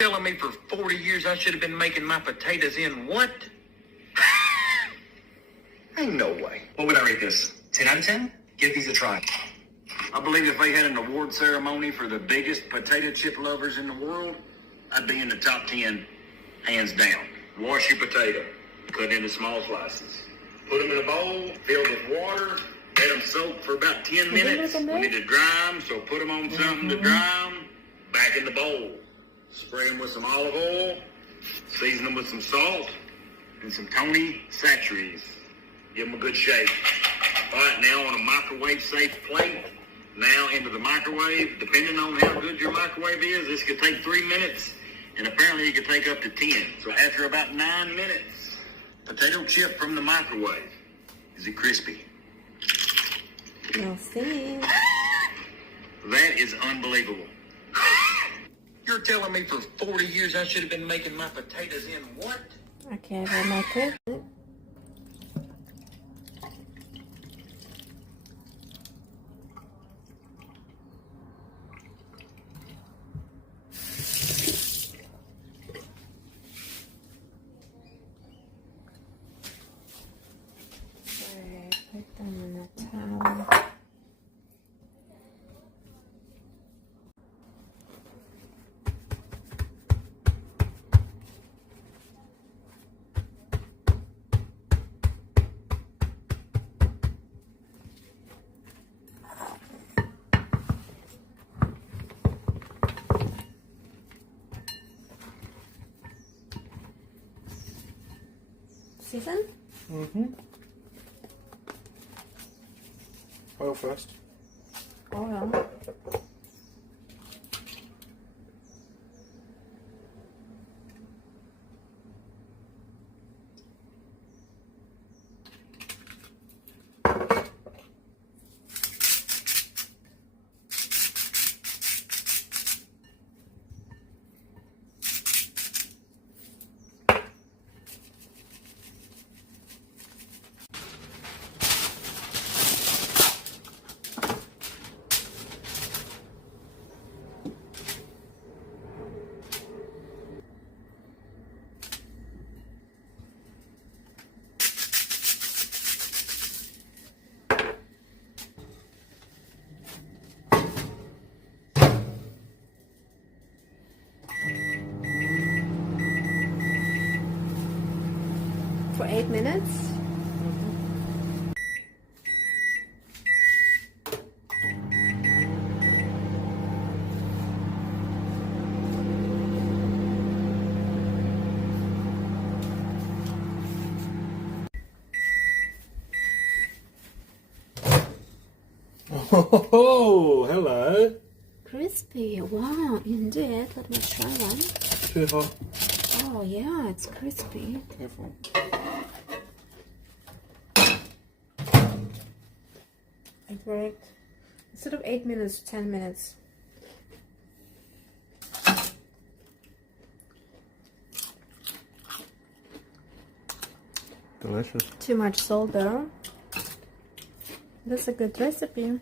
Telling me for 40 years I should have been making my potatoes in what? Ain't no way. What would I rate this? 10 out of 10? Give these a try. I believe if they had an award ceremony for the biggest potato chip lovers in the world, I'd be in the top 10, hands down. Wash your potato, cut into small slices. Put them in a bowl, filled with water, let them soak for about 10 minutes. We need to dry them, so put them on something to dry them. Back in the bowl. Spray them with some olive oil, season them with some salt, and some Tony Satcheries. Give them a good shake. All right, now on a microwave-safe plate, now into the microwave. Depending on how good your microwave is, this could take 3 minutes, and apparently it could take up to 10. So after about 9 minutes, potato chip from the microwave. Is it crispy? We'll see. That is unbelievable. You're telling me for 40 years I should have been making my potatoes in what? Okay, we'll make it. Put them in a towel. Season? Mm-hmm. Oil first. Oil. For 8 minutes. Oh, hello. Crispy. Wow, indeed. Let me try one. Too hot. Oh yeah, it's crispy. Careful. It worked. Instead of 8 minutes, 10 minutes. Delicious. Too much salt though. That's a good recipe.